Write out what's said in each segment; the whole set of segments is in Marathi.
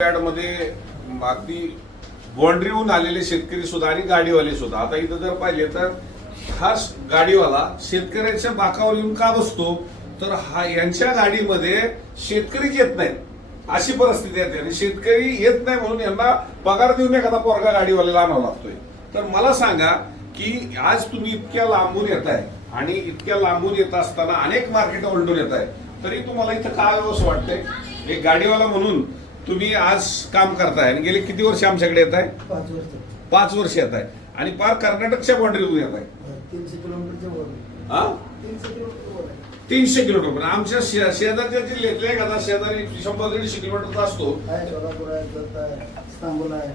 मध्ये अगदी बाउंड्रीहून आलेले शेतकरी सुद्धा आणि गाडीवाले सुद्धा. आता इथं जर पाहिले तर हा गाडीवाला शेतकऱ्यांच्या बाकावर येऊन का बसतो? तर हा यांच्या गाडीमध्ये शेतकरीच येत नाहीत अशी परिस्थिती आहे आणि शेतकरी येत नाही म्हणून यांना पगार देऊन एखादा पोरगा गाडीवाल्याला आणावा लागतोय. तर मला सांगा की आज तुम्ही इतक्या लांबून येत आहे आणि इतक्या लांबून येत असताना अनेक मार्केट ओलटून येत आहे तरी तुम्हाला इथं काय व्यवस्था वाटतंय? एक गाडीवाला म्हणून तुम्ही आज काम करताय आणि गेले किती वर्ष आमच्याकडे येत आहे पाच वर्ष. पाच वर्ष येत आहे आणि पार कर्नाटकच्या बाउंड्रीतून येत आहे तीनशे किलोमीटरच्या वर. आहे. हा? तीनशे किलोमीटर वर. आहे. तीनशे किलोमीटर पण आमच्या शे- शेजारच्या जिल्ह्यातले एखादा शेजारी शंभर दीडशे किलोमीटरचा असतो. आहे सोलापूर आहे दत्त आहे इस्तांबूल आहे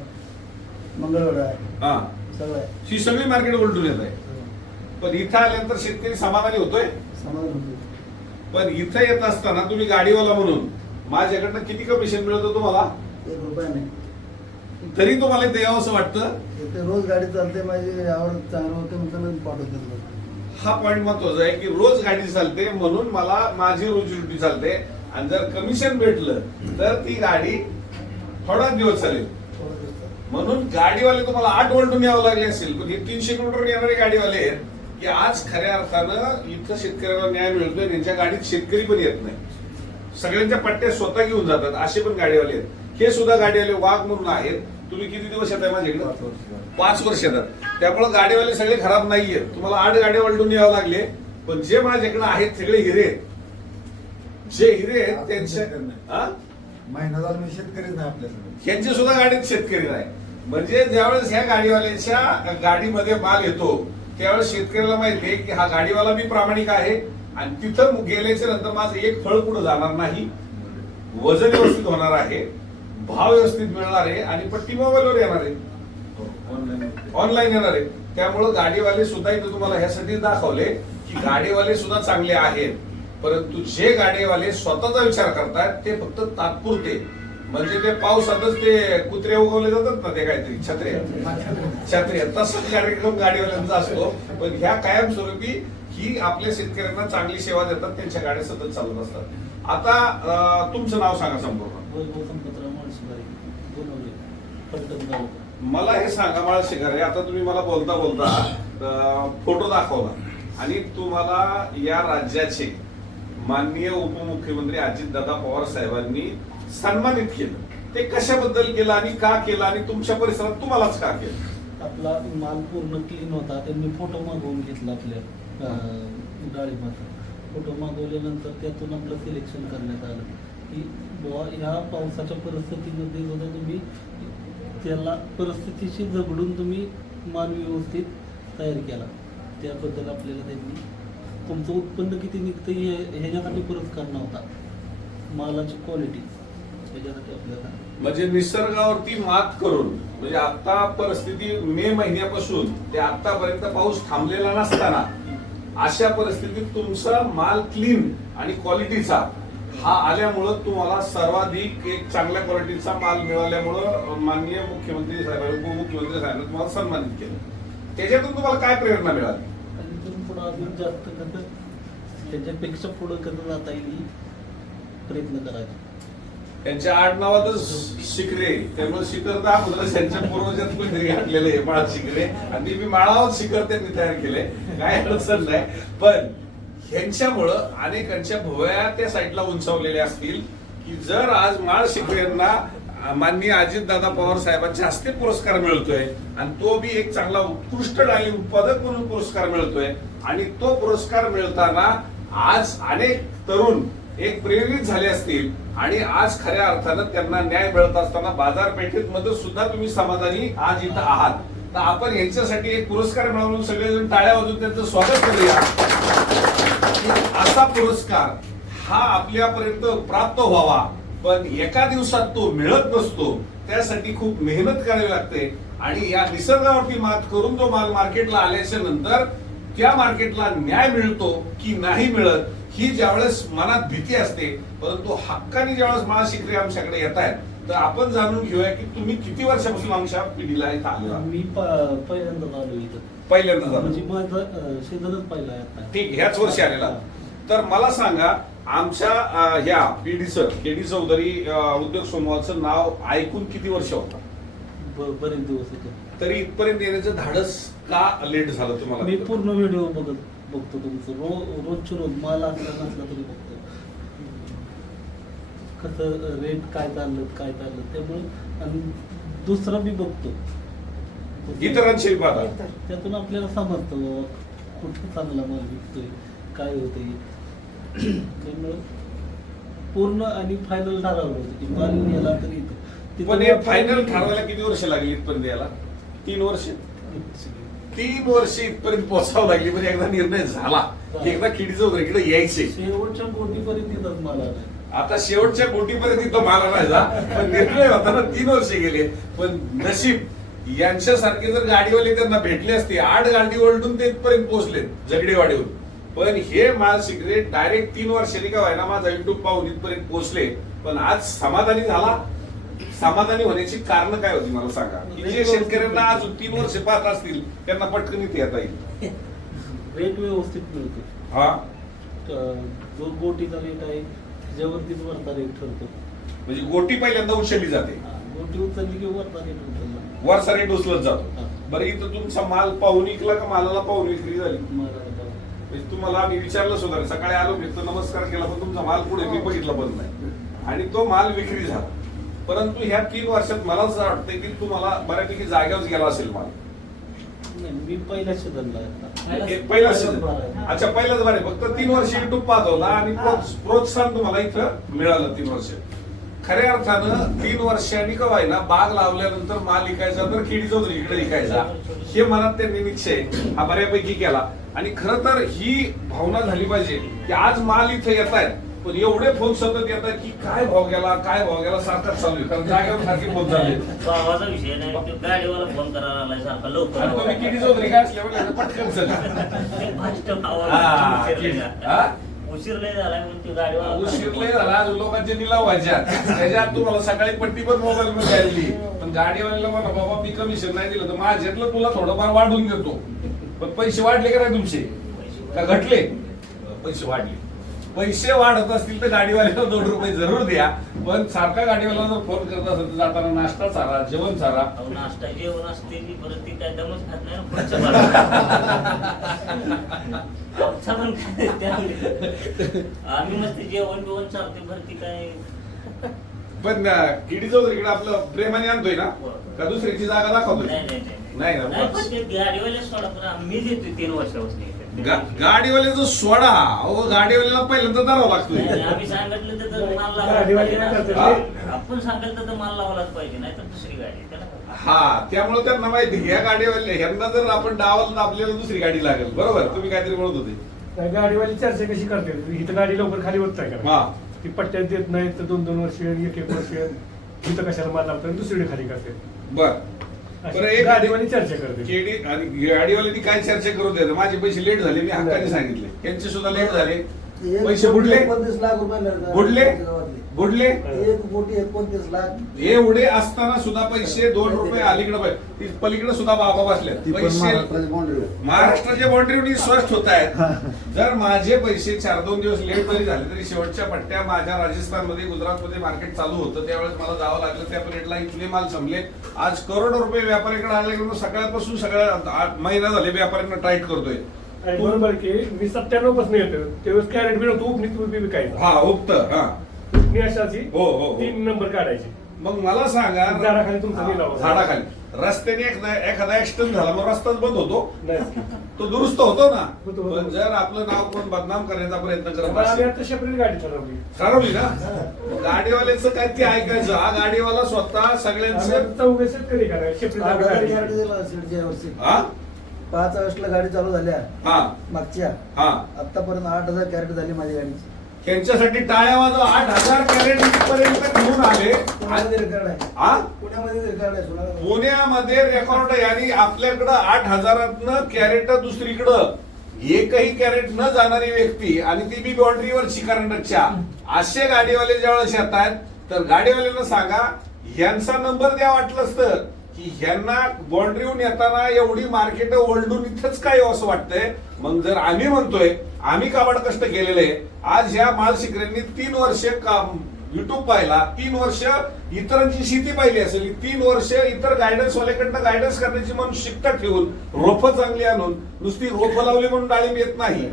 मंगळवेढा आहे. हा. सगळं आहे. ही सगळी मार्केट उलटून येत आहे. पण इथं आल्यानंतर शेतकरी समाधानी होतोय? समाधान होते पण इथं येत असताना तुम्ही गाडीवाला म्हणून माझ्याकडनं किती कमिशन मिळतं तुम्हाला? एक रुपया नाही. तरी तुम्हाला ते यावं असं वाटतं? इथे रोज गाडी चालते माझी यावर चांगलं होते म्हणून पाठवते. हा पॉईंट महत्त्वाचा आहे की रोज गाडी चालते म्हणून मला माझी रोजी रोटी चालते. आणि जर कमिशन भेटलं तर ती गाडी थोडा दिवस चालेल. म्हणून गाडीवाले तुम्हाला आठ वोल्टून यावं लागले असेल पण हे तीनशे किलोमीटर येणारे गाडीवाले आहेत की आज खऱ्या अर्थानं इथं शेतकऱ्याला न्याय मिळतोय त्यांच्या गाडीत शेतकरी पण येत नाही. सगळ्यांच्या पट्ट्या स्वतः घेऊन जातात असे पण गाडीवाले आहेत. हे सुद्धा गाडीवाले वाघ म्हणून आहेत. तुम्ही किती दिवस येत आहे माझ्याकडे? पाच वर्ष. येतात. त्यामुळे गाडीवाले सगळे खराब नाहीये. तुम्हाला आठ गाड्या वलटून यावं लागले. पण जे माझ्याकडे आहेत सगळे हिरे. जे हिरे आहेत त्यांच्या हा? महिना झाला मी शेतकरीच नाही आपल्याकडे यांची सुद्धा गाडीत शेतकरी नाही. म्हणजे ज्यावेळेस ह्या गाडीवाल्याच्या गाडीमध्ये माल येतो त्यावेळेस शेतकऱ्याला माहिती आहे की हा गाडीवाला बी प्रामाणिक आहे आणि तिथं गेल्याच्यानंतर माझं एक फळ पुढे जाणार नाही. वजन व्यवस्थित होणार आहे भाव व्यवस्थित मिळणार आहे आणि पट्टी मोबाईलवर येणार आहे. ऑनलाईन येणार आहे. त्यामुळं गाडीवाले सुद्धा इथं तुम्हाला ह्यासाठी दाखवले की गाडीवाले सुद्धा चांगले आहेत. परंतु जे गाडीवाले स्वतःचा विचार करतात ते फक्त तात्पुरते. म्हणजे ते पावसातच ते कुत्रे उगवले जातात ना ते काहीतरी छत्रे छत्रे तसंच कार्यक्रम गाडीवाल्यांचा असतो. पण ह्या कायमस्वरूपी ही आपल्या शेतकऱ्यांना चांगली सेवा देतात त्यांच्या गाड्या सतत चालत असतात. आता तुमचं नाव सांगा संपूर्ण. मला हे सांगा मला शिकारे आता तुम्ही मला बोलता बोलता फोटो दाखवला. आणि तुम्हाला या राज्याचे माननीय उपमुख्यमंत्री अजितदादा पवार साहेबांनी सन्मानित केलं. ते कशाबद्दल केलं आणि का केलं आणि तुमच्या परिसरात तुम्हालाच का केलं? आपला माल पूर्ण क्लीन होता त्यांनी फोटो मागवून घेतला आपल्या डाळी माता फोटो मागवल्यानंतर त्यातून आपलं सिलेक्शन करण्यात आलं. की बुवा ह्या पावसाच्या परिस्थितीमध्ये सुद्धा तुम्ही त्याला परिस्थितीशी झगडून तुम्ही मान व्यवस्थित तयार केला. त्याबद्दल आपल्याला त्यांनी तुमचं उत्पन्न किती निघतं हे ह्याच्यासाठी पुरस्कार नव्हता. मालाची क्वालिटी ह्याच्यासाठी आपल्याला. म्हणजे निसर्गावरती मात करून म्हणजे आता परिस्थिती मे महिन्यापासून ते आतापर्यंत पाऊस थांबलेला नसताना अशा परिस्थितीत तुमचा माल क्लीन आणि क्वालिटीचा हा आल्यामुळं तुम्हाला सर्वाधिक एक चांगल्या क्वालिटीचा माल मिळाल्यामुळं माननीय मुख्यमंत्री साहेबांनी उपमुख्यमंत्री साहेबांनी तुम्हाला सन्मानित केलं. त्याच्यातून तुम्हाला काय प्रेरणा मिळाली? आणि इथून पुढं अजून जास्त त्याच्यापेक्षा पुढं कधी जाता येईल प्रयत्न करायचा. त्यांच्या आडनावातच शिकरे त्यामुळे शिखर दाखवलं त्यांच्या पूर्वजात कोणतरी घातलेलं आहे माळा शिकरे आणि मी माळावर शिखर त्यांनी तयार केले. काय अडचण नाही. पण ह्यांच्यामुळं अनेकांच्या भुवया त्या साईडला उंचावलेल्या असतील की जर आज माळ शिकरेंना माननीय अजितदादा पवार साहेबांच्या हस्ते पुरस्कार मिळतोय आणि तो बी एक चांगला उत्कृष्ट डाळी उत्पादक म्हणून पुरस्कार मिळतोय आणि तो पुरस्कार मिळताना आज अनेक तरुण एक प्रेरित झाले असतील आणि आज खऱ्या अर्थानं त्यांना न्याय मिळत असताना बाजारपेठेत मध्ये सुद्धा तुम्ही समाधानी आज इथं आहात. तर आपण यांच्यासाठी एक पुरस्कार मिळवून सगळेजण टाळ्या वाजून त्यांचं स्वागत करूया. असा पुरस्कार हा आपल्यापर्यंत प्राप्त व्हावा पण एका दिवसात तो मिळत नसतो त्यासाठी खूप मेहनत करावी लागते. आणि या निसर्गावरती मात करून जो माल मार्केटला आल्याच्यानंतर त्या मार्केटला न्याय मिळतो की नाही मिळत ही ज्यावेळेस मनात भीती असते परंतु हक्काने ज्यावेळेस मला शिकरे आमच्याकडे येत आहेत तर आपण जाणून घेऊया की तुम्ही किती वर्षापासून आमच्या पिढीला इथं आलेला मी पहिल्यांदा आलो इथं. पहिल्यांदा झालं. म्हणजे माझं शेजारच पहिला आहे आता. ठीक ह्याच वर्षी आलेला. तर मला सांगा आमच्या अं, ह्या पीडी सर केडी चौधरी अं, उद्योग समूहाचं नाव ऐकून किती वर्ष होता? ब- बरेच दिवस होते. तरी इथपर्यंत येण्याचं धाडस का लेट झालं तुम्हाला? मी पूर्ण व्हिडिओ बघत बघतो तुमचं. रोज रोजची रोज माल असला नसला तरी बघतो. कसं रेट काय चाललं काय चाललं त्यामुळे आणि दुसरं मी बघतो. इतरांशी त्यातून आपल्याला समजतं बाबा कुठं चांगला माल विकतोय काय होतंय. त्यामुळं पूर्ण आणि फायनल ठरवलं होतं की माल नेला तरी पण हे फायनल ठरवायला किती वर्ष लागली इथपर्यंत याला? तीन वर्ष. तीन वर्ष इथपर्यंत पोहोचावं लागली म्हणजे एकदा निर्णय झाला. की एकदा चौधरी इकडे यायचे. शेवटच्या बोटीपर्यंत इथंच माल. आता शेवटच्या बोटीपर्यंत इथं मला नाही जा. पण निर्णय होताना तीन वर्ष गेले. पण नशीब यांच्यासारखे जर गाडीवाले त्यांना भेटले असते आठ गाडी ओलटून ते इथपर्यंत पोहोचले जगडेवाडीहून पण हे माल सिगरेट डायरेक्ट तीन वर्षांनी का व्हायना माझा युट्यूब पाहून इथपर्यंत पोहोचले. पण आज समाधानी झाला. समाधानी होण्याची कारण काय होती मला सांगा? की जे शेतकऱ्यांना आज तीन वर्ष पाहत असतील त्यांना पटकन इथे येता येईल. रेट व्यवस्थित मिळतो हा? जो गोटीचा रेट आहे त्याच्यावरतीच वरचा रेट ठरतो. म्हणजे गोटी पहिल्यांदा उचलली जाते. गोटी उचलली की वरचा रेट उचलला. वरचा रेट उचलत जातो. बरं इथं तुमचा माल पाहून विकला का मालाला पाहून विक्री झाली. म्हणजे तुम्हाला आम्ही विचारलं सुद्धा सकाळी आलो मी तर नमस्कार केला पण तुमचा माल पुढे मी बघितला पण नाही. आणि तो माल विक्री झाला. परंतु ह्या तीन वर्षात मला असं वाटतंय की तुम्हाला बऱ्यापैकी जाग्यावर गेला असेल माल मी आहे हे पहिला. अच्छा पहिलाच बरे फक्त तीन वर्ष युट्यूब पाहतवला आणि प्रोत्स- प्रोत्साहन तुम्हाला इथं मिळालं तीन वर्ष. खऱ्या अर्थानं तीन वर्षांनी का व्हायना बाग लावल्यानंतर माल विकायचा तर किडी चौधरी इकडे विकायचा हे मनात त्यांनी निश्चय हा बऱ्यापैकी केला. आणि खर तर ही भावना झाली पाहिजे की आज माल इथे येत आहेत पण एवढे फोन सतत येत आहेत की काय भाव गेला काय भाव गेला सारखाच चालू आहे. कारण जागेवर सारखे फोन झाले विषय नाही तो गाडीवाला फोन करायला सारखा आणि तुम्ही किडी चौधरी काय पटकन चला. हा, उशीर लय? झाला. उशीर लय झाला म्हणून तो गाडीवाला उशीर लय झाला. अजून लोकांचे निलाव व्हायच्या त्याच्यात तुम्हाला सकाळी पट्टी पण मोबाईल मध्ये आलेली. पण गाडीवाल्याला म्हणा बाबा मी कमिशन नाही दिलं. तर माझ्यातलं तुला थोडंफार वाढवून देतो. पण पैसे वाढले का नाही तुमचे? का घटले? पैसे वाढले. पैसे वाढत असतील तर गाडीवाल्याला दोन रुपये जरूर द्या. पण सारखा गाडीवाला जर फोन करत असेल तर जाताना नाश्ता चारा जेवण चारा. अहो, नाश्ता जेवण असते की परत ती काय दमच खात नाही ना पुढच्या बाजूला. आमचा पण काय त्यामुळे आम्ही मस्त जेवण बिवण चालते भरती काय? पण अं, किडी चौधरीकडे आपलं प्रेमाने आणतोय ना? का दुसऱ्याची जागा दाखवतोय? नाही नाही नाही ना, बस. पण ते गाडीवाले सोडा पण आम्ही तीन वर्षापासून. गा- गाडीवाल्याचं सोडा. अहो गाडीवाल्याला पहिल्यांदा धरावं नाही, नाही, लागतोय आम्ही सांगितलं तर तर माल लावायला गाडीवाले पाहिजे काय ना. करतात? आपण सांगितलं तर माल लावायलाच पाहिजे नाही तर दुसरी गाडी त्याला. हा त्यामुळे त्यांना माहिती ह्या गाडीवाल्या ह्यांना जर आपण डावल तर आपल्याला दुसरी गाडी लागेल. बरोबर तुम्ही काहीतरी म्हणत होते. त्या गाडीवाली चर्चा कशी करते? इथं गाडी लवकर खाली होत नाही हा. का ती पट्ट्यात देत नाही तर दोन दोन वर्ष एक एक वर्ष इथं कशाला माल लागतो आणि दुसरीकडे खाली करते बर. बरं एक गाडीवाली चर्चा करते. केडी आणि गाडीवाल्यांनी काय चर्चा करू देत माझे पैसे लेट झाले मी हक्काने सांगितले. यांचे सुद्धा लेट झाले. पैसे बुडले एकोणतीस लाख रुपये मिळतात. बुडले. बुडले? एक कोटी एकोणतीस लाख. एवढे असताना सुद्धा पैसे दोन रुपये अलीकडे पाहिजे ती पलीकडे सुद्धा बाबा बसले. पैसे. महाराष्ट्राच्या बाउंड्रीवरून स्पष्ट होत आहेत. जर माझे पैसे चार दोन दिवस लेट जरी झाले तरी शेवटच्या पट्ट्या माझ्या राजस्थानमध्ये गुजरातमध्ये मार्केट चालू होतं. त्यावेळेस मला जावं लागलं. त्या पिरियडला इथले माल संपले. आज करोडो रुपये व्यापाऱ्याकडे आले की सकाळपासून सगळ्या आठ महिना झाले व्यापाऱ्यांना टाईट करतोय. आणि बरोबर की मी सत्त्याण्णवपासून येतो त्यावेळेस कॅरेट बी नव्हतं उपनीत उभी विकायचं. हा उक्त हा. उपनी अशाची हो, हो, हो. तीन नंबर काढायची. मग मला सांगा झाडाखाली तुमचा हा, होता. झाडाखाली. रस्त्याने एखादा एखादा ऍक्सिडेंट झाला मग रस्ताच बंद होतो? नाही. तो दुरुस्त होतो ना? होतो, होतो. पण जर आपलं नाव कोण बदनाम करण्याचा प्रयत्न करत आम्ही असेल आता गाडी ठरवली. ठरवली ना गाडीवाल्याचं काय ते ऐकायचं? हा गाडीवाला स्वतः आम्ही सगळ्यांचं आता चौघे शेतकरी करा सेपरेट आठ हजार गाडी. हा? पाच ऑगस्टला गाडी चालू झाल्या. हा. मागच्या. हा. आतापर्यंत आठ हजार कॅरेट झाली माझी गाडी त्यांच्यासाठी टाळ्या वाजव. आठ हजार कॅरेट पर्यंत घेऊन आले. पुण्यामध्ये रेकॉर्ड आहे? हा पुण्यामध्ये रेकॉर्ड आहे? सोळा पुण्यामध्ये रेकॉर्ड आहे आणि आपल्याकडं आठ हजारातनं कॅरेट दुसरीकडं. एकही कॅरेट न जाणारी व्यक्ती आणि ती बी बाउंड्रीवरची कर्नाटकच्या असे गाडीवाले ज्यावेळेस येत आहेत तर गाडीवाल्यांना सांगा यांचा नंबर द्या वाटलंच तर. की ह्यांना बॉन्ड्रीहून येताना एवढी मार्केट ओलडून इथंच काय हो असं वाटतंय? मग जर आम्ही म्हणतोय आम्ही काबाड कष्ट केलेले आज ह्या माल शिकऱ्यांनी तीन वर्ष काम युट्यूब पाहिला तीन वर्ष इतरांची शेती पाहिली असेल तीन वर्ष इतर गायडन्स वाल्याकडनं गायडन्स करण्याची म्हणून शिकता ठेवून रोपं चांगली आणून नुसती रोपं लावली म्हणून डाळिंब येत नाही.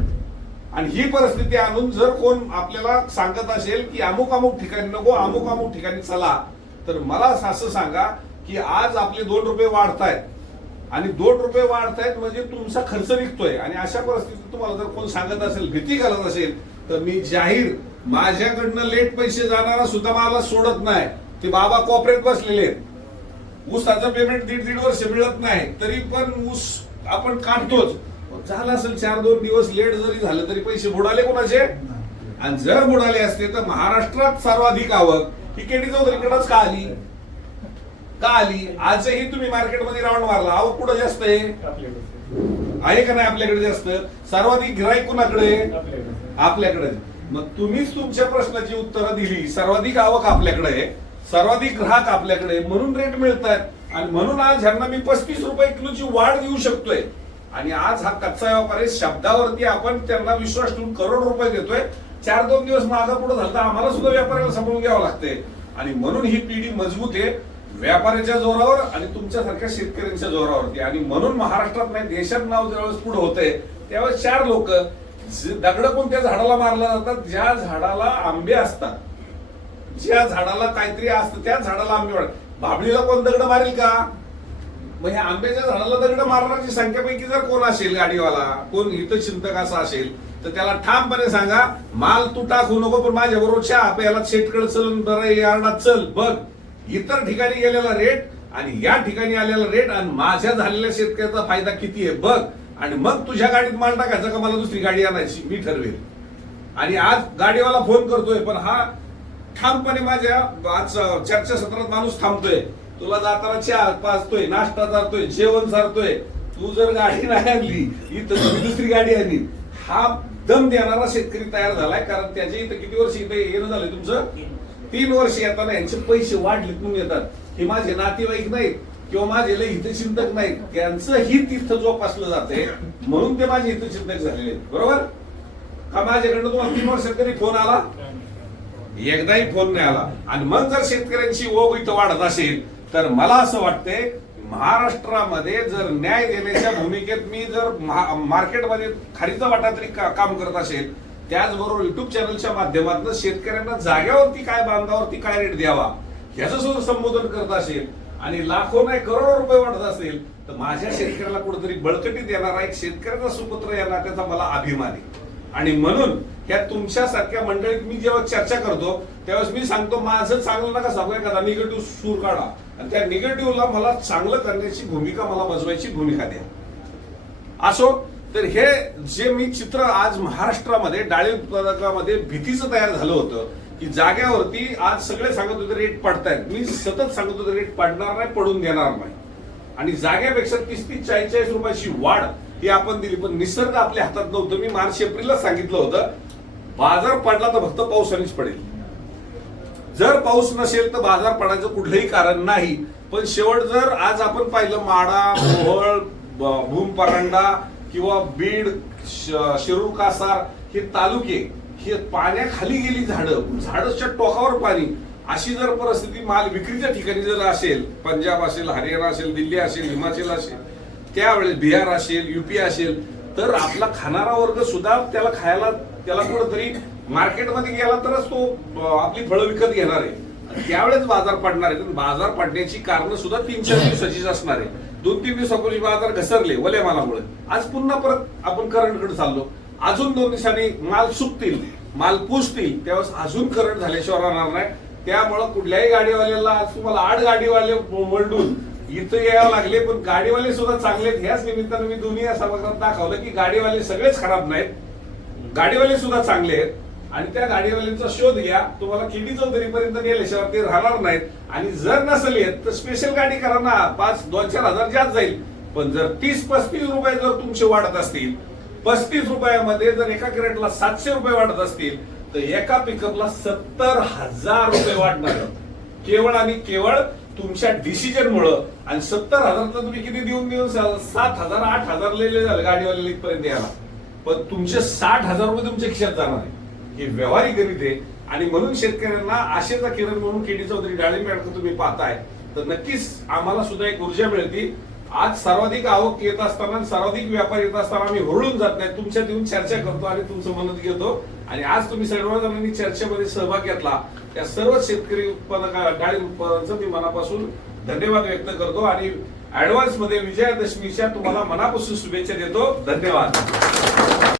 आणि ही परिस्थिती आणून जर कोण आपल्याला सांगत असेल की अमुक अमुक ठिकाणी नको अमुक अमुक ठिकाणी चला तर मला असं सांगा की आज आपले दोन रुपये वाढतायत. आणि दोन रुपये वाढतायत म्हणजे तुमचा खर्च निघतोय. आणि अशा परिस्थितीत तुम्हाला जर कोण सांगत असेल भीती घालत असेल तर मी जाहीर माझ्याकडनं लेट पैसे जाणारा सुद्धा मला सोडत नाही. ते बाबा कॉपरेट बसलेले आहेत. ऊसाचं पेमेंट दीड दीड वर्ष मिळत नाही. तरी पण ऊस आपण काढतोच. झालं असेल चार दोन दिवस लेट जरी झालं तरी पैसे बुडाले कोणाचे? आणि जर बुडाले असते तर महाराष्ट्रात सर्वाधिक आवक ही केडी चौधरीकडेच का आली? का आली? आजही तुम्ही मार्केटमध्ये राऊंड मारला. आवक कुठं जास्त आहे? आपल्याकडे आहे का नाही आपल्याकडे जास्त? सर्वाधिक गिराईक कुणाकडे आपल्याकडे. मग तुम्हीच तुमच्या प्रश्नाची उत्तरं दिली. सर्वाधिक आवक आपल्याकडे आहे. सर्वाधिक ग्राहक आपल्याकडे म्हणून रेट मिळत आहेत आणि म्हणून आज ह्यांना मी पस्तीस रुपये किलोची वाढ देऊ शकतोय. आणि आज हा कच्चा व्यापार आहे. शब्दावरती आपण त्यांना विश्वास ठेवून करोड रुपये देतोय. चार दोन दिवस मागा पुढे झालं तर आम्हाला सुद्धा व्यापाऱ्याला सांभाळून घ्यावं लागते आणि म्हणून ही पिढी मजबूत आहे. व्यापाऱ्याच्या जोरावर आणि तुमच्यासारख्या शेतकऱ्यांच्या जोरावरती. आणि म्हणून महाराष्ट्रात नाही देशात नाव ज्यावेळेस पुढे होते त्यावेळेस चार लोक दगड कोणत्या झाडाला मारला जातात ज्या झाडाला आंबे असतात. ज्या झाडाला काहीतरी असतं त्या झाडाला आंबे वाढ भाबळीला कोण दगड मारेल का? मग ह्या आंब्याच्या झाडाला दगड मारण्याची संख्यापैकी जर कोण असेल गाडीवाला कोण हितचिंतक असा असेल तर त्याला ठामपणे सांगा माल तू टाकू नको पण माझ्या बरोबर चहा याला शेतकडे चल बरं यार्डात चल बघ. इतर ठिकाणी गेलेला रेट आणि या ठिकाणी आलेला रेट आणि माझ्या झालेल्या शेतकऱ्याचा फायदा किती आहे बघ. आणि मग तुझ्या गाडीत माल टाकायचा का मला दुसरी गाडी आणायची? मी ठरवेल. आणि आज गाडीवाला फोन करतोय पण हा ठामपणे माझ्या आज चर्चासत्रात माणूस थांबतोय. तुला जाताना चहा पाचतोय नाश्ता चालतोय जेवण चालतोय तू जर गाडी नाही आणली इथं दुसरी गाडी आणली. हा दम देणारा शेतकरी तयार झालाय कारण त्याच्या इथं किती वर्ष इथं येणं झालंय तुमचं? तीन वर्ष येताना यांचे पैसे वाढले म्हणून येतात. हे माझे नातेवाईक नाहीत किंवा माझे लय हितचिंतक नाहीत. त्यांचं हित तीर्थ जोपासलं जाते म्हणून ते माझे हितचिंतक झालेले आहेत. बरोबर? का माझ्याकडनं तुम्हाला तीन वर्षात तरी फोन आला? एकदाही फोन नाही आला. आणि मग जर शेतकऱ्यांची ओघ इथं वाढत असेल तर मला असं वाटतंय महाराष्ट्रामध्ये जर न्याय देण्याच्या भूमिकेत मी जर मार्केटमध्ये खारीचा वाटा तरी काम करत असेल त्याचबरोबर युट्यूब चॅनलच्या माध्यमातून शेतकऱ्यांना जाग्यावरती काय बांधावरती काय रेट द्यावा ह्याचं सुद्धा संबोधन करत असेल आणि लाखो नाही करोडो रुपये वाढत असेल तर माझ्या शेतकऱ्याला कुठेतरी बळकटी देणारा एक शेतकऱ्याचा सुपुत्र यांना त्याचा मला अभिमान आहे. आणि म्हणून ह्या तुमच्यासारख्या मंडळीत मी जेव्हा चर्चा करतो त्यावेळेस मी सांगतो माझं चांगलं नका सांगू एखादा निगेटिव्ह सूर काढा. आणि त्या निगेटिव्हला मला चांगलं करण्याची भूमिका मला बजवायची भूमिका द्या. असो तर हे जे मी चित्र आज महाराष्ट्रामध्ये डाळी उत्पादकामध्ये भीतीचं तयार झालं होतं की जाग्यावरती आज सगळे सांगत होते रेट पडतायत. मी सतत सांगत होतो रेट पडणार नाही पडून देणार नाही. आणि जाग्यापेक्षा तीस तीस चाळीस चाळीस रुपयाची वाढ ही आपण दिली. पण निसर्ग आपल्या हातात नव्हतं. मी मार्च एप्रिलला सांगितलं होतं बाजार पडला तर फक्त पावसानेच पडेल. जर पाऊस नसेल तर बाजार पडायचं कुठलंही कारण नाही. पण शेवट जर आज आपण पाहिलं माडा मोहळ भूम परांडा किंवा बीड शिरूर कासार हे तालुके हे पाण्याखाली गेली झाडं झाडच्या टोकावर पाणी अशी जर परिस्थिती माल विक्रीच्या ठिकाणी जर असेल पंजाब असेल हरियाणा असेल दिल्ली असेल हिमाचल असेल त्यावेळेस बिहार असेल युपी असेल तर आपला खाणारा वर्ग सुद्धा त्याला खायला त्याला कुठंतरी मार्केटमध्ये गेला तरच तो आपली फळं विकत घेणार आहे. त्यावेळेस बाजार पडणार आहे. पण बाजार पडण्याची कारण सुद्धा तीन चार दिवसाचीच असणार आहे. दोन तीन दिवसापूर्वी बाजार घसरले वल्या मालामुळे. आज पुन्हा परत आपण करंटकडे चाललो. अजून दोन दिवसांनी माल सुकतील माल पुसतील त्यावेळेस अजून करंट झाल्याशिवाय राहणार नाही. त्यामुळं कुठल्याही गाडीवाल्याला आज तुम्हाला आठ गाडीवाले मळडून इथं यावं लागले पण गाडीवाले सुद्धा चांगले आहेत. ह्याच निमित्तानं मी दोन्ही या सभागृहात दाखवलं की गाडीवाले सगळेच खराब नाहीत. गाडीवाले सुद्धा चांगले आहेत. आणि त्या गाडीवाल्यांचा शोध घ्या. तुम्हाला किती चौधरीपर्यंत गेल्याशिवाय ते राहणार नाहीत. आणि जर नसेल येत तर स्पेशल गाडी करा ना. पाच दोन चार हजार जास्त जाईल. पण जर तीस पस्तीस रुपये जर तुमचे वाढत असतील पस्तीस रुपयामध्ये जर एका क्रेटला सातशे रुपये वाढत असतील तर एका पिकअपला सत्तर हजार रुपये वाढणार. केवळ आणि केवळ तुमच्या डिसिजन मुळे. आणि सत्तर हजार तर तुम्ही किती देऊन देऊन सात हजार आठ हजार लिहिले झाले गाडीवाले इथपर्यंत यायला. पण तुमचे साठ हजार रुपये तुमच्या खिशात जाणार आहे. हे व्यवहारी गणित आहे. आणि म्हणून शेतकऱ्यांना आशेचा किरण म्हणून केडी चौधरी डाळिंब मॅडम तुम्ही पाहताय. तर नक्कीच आम्हाला सुद्धा एक ऊर्जा मिळते. आज सर्वाधिक आवक येत असताना सर्वाधिक व्यापार येत असताना आम्ही होळून जात नाही. तुमच्या देऊन चर्चा करतो आणि तुमचं मनात घेतो. आणि आज तुम्ही सर्व जणांनी चर्चेमध्ये सहभाग घेतला. त्या सर्व शेतकरी उत्पादक डाळी उत्पादनाचं मी मनापासून धन्यवाद व्यक्त करतो. आणि ऍडव्हान्समध्ये विजयादशमीच्या तुम्हाला मनापासून शुभेच्छा देतो. धन्यवाद.